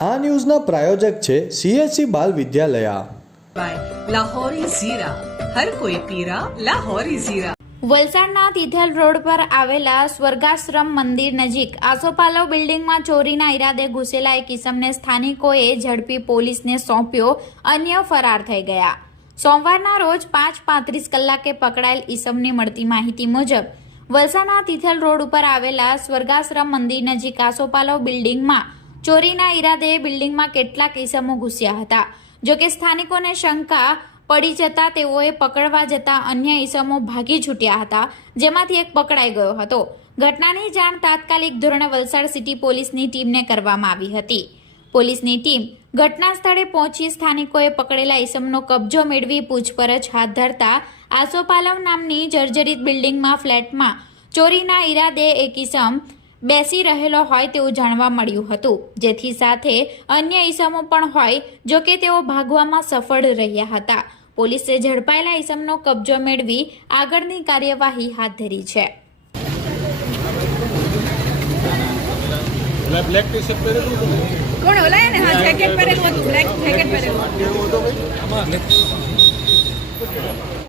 આ ન્યૂઝના પ્રાયોજક છે સીએસસી બાલ વિદ્યાલયા. લાહોરી ઝીરા. વલસાડના તિથલ રોડ પર આવેલા સ્વર્ગાશ્રમ મંદિર નજીક આસોપાલવ બિલ્ડિંગમાં ચોરીના ઈરાદે ઘૂસેલા એક કિસમને સ્થાનિકોએ ઝડપી પોલીસને સોંપ્યો અન્ય ફરાર થઈ ગયા. સોમવારના રોજ પાંચ પાંત્રીસ કલાકે પકડાયેલ ઈસમને મળતી માહિતી મુજબ વલસાડના તિથલ રોડ ઉપર આવેલા સ્વર્ગાશ્રમ મંદિર નજીક આસોપાલવ બિલ્ડિંગમાં ચોરીના ઈરાદે બિલ્ડિંગમાં કેટલાક ઈસમો ઘૂસ્યા હતા. જોકે સ્થાનિકોને શંકા પડી જતા તેઓએ પકડવા જતા અન્ય ઈસમો ભાગી છૂટ્યા હતા, જેમાંથી એક પકડાઈ ગયો હતો. ઘટનાની જાણ તાત્કાલિક ધોરણે વલસાડ સિટી પોલીસની ટીમને કરવામાં આવી હતી. પોલીસની ટીમ ઘટના સ્થળે પહોંચી સ્થાનિકોએ પકડેલા ઈસમનો કબજો મેળવી પૂછપરછ હાથ ધરતા આસોપાલવ નામની જર્જરિત બિલ્ડિંગમાં ફ્લેટમાં ચોરીના ઈરાદે એક ઈસમ બેસી રહેલો હોય તેવું જાણવા મળ્યું હતું. જેથી સાથે અન્ય ઈસમો પણ હોય જો કે તેઓ ભાગવામાં સફળ રહ્યા હતા. પોલીસે ઝડપાયેલા ઈસમનો કબજો મેળવી આગળની કાર્યવાહી હાથ ધરી છે. બ્લેક ટી શર્ટ પહેરેલું હતું કોણ ઓલા ને? હા જેકેટ પહેરેલું હતું. બ્લેક જેકેટ પહેરેલું. હતું ભાઈ?